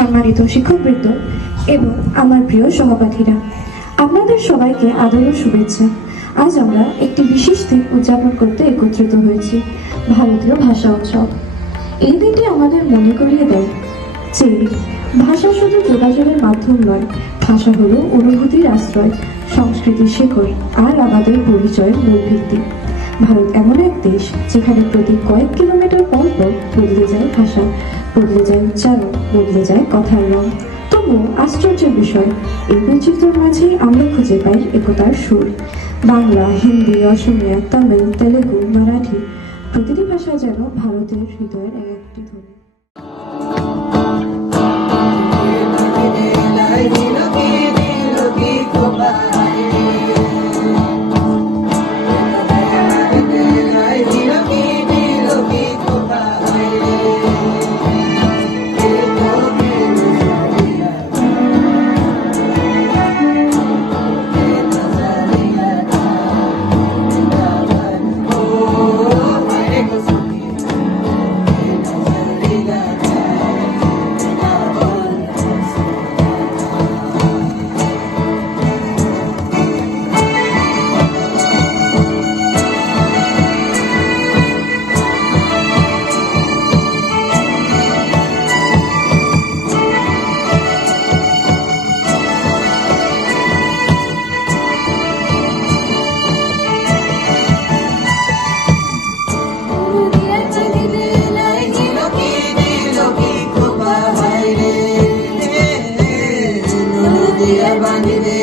সম্মানিত শিক্ষকবৃন্দ এবং আমার প্রিয় সহপাঠীরা, আপনাদের সবাইকে আদর ও শুভেচ্ছা। আজ আমরা একটি বিশেষ দিন উদযাপন করতে একত্রিত হয়েছি, ভারতীয় ভাষা উৎসব। এই দিনটি আমাদের মনে করিয়ে দেয় যে ভাষা শুধু যোগাযোগের মাধ্যম নয়, ভাষা হলো অনুভূতির আশ্রয়, সংস্কৃতির শেকড় আর আমাদের পরিচয়ের মূল ভিত্তি। ভারত এমন এক দেশ যেখানে প্রতি কয়েক কিলোমিটার পর পর বদলে যায় ভাষা, বদলে যায় উচ্চারণ, বদলে যায় কথার রং। তবুও আশ্চর্যের বিষয়, এই বৈচিত্র্যের মাঝেই আমরা খুঁজে পাই একতার সুর। বাংলা, হিন্দি, অসমিয়া, তামিল, তেলেগু, মারাঠি, প্রতিটি ভাষা যেন ভারতের হৃদয়ের এক একটি ধ্বনি। Bandi